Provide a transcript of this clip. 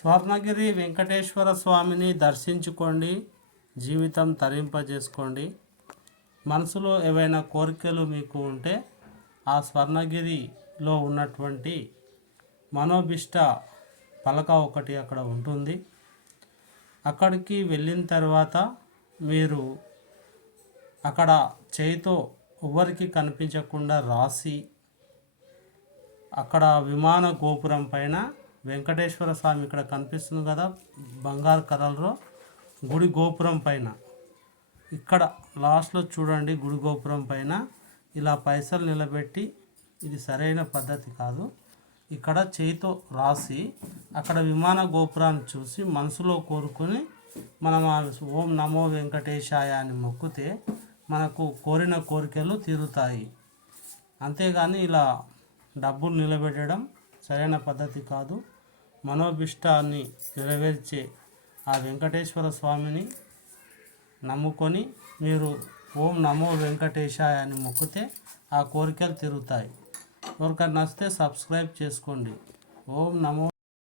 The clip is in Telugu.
స్వర్ణగిరి వెంకటేశ్వర స్వామిని దర్శించుకోండి జీవితం తరింపజేసుకోండి. మనసులో ఏవైనా కోరికలు మీకు ఉంటే ఆ స్వర్ణగిరిలో ఉన్నటువంటి మనోభిష్ట పలక ఒకటి అక్కడ ఉంటుంది. అక్కడికి వెళ్ళిన తర్వాత మీరు అక్కడ చేయితో ఎవరికి కనిపించకుండా రాసి అక్కడ విమాన గోపురం పైన వెంకటేశ్వర స్వామి ఇక్కడ కనిపిస్తుంది కదా బంగారు కర్రలో గుడి గోపురం పైన. ఇక్కడ లాస్ట్లో చూడండి గుడి గోపురం పైన ఇలా పైసలు నిలబెట్టి ఇది సరైన పద్ధతి కాదు. ఇక్కడ చేయితో రాసి అక్కడ విమాన గోపురాన్ని చూసి మనసులో కోరుకొని మనం ఆ ఓం నమో వెంకటేశాయ అని మొక్కితే మనకు కోరిన కోరికలు తీరుతాయి. అంతేగాని ఇలా డబ్బులు నిలబెట్టడం సరైన పద్ధతి కాదు. మనోభిష్టాన్ని నెరవేర్చే ఆ వెంకటేశ్వర స్వామిని నమ్ముకొని మీరు ఓం నమో వెంకటేశాయ అని మొక్కితే ఆ కోరికలు తీరుతాయి. ఎవరికైనా నచ్చితే సబ్స్క్రైబ్ చేసుకోండి. ఓం నమో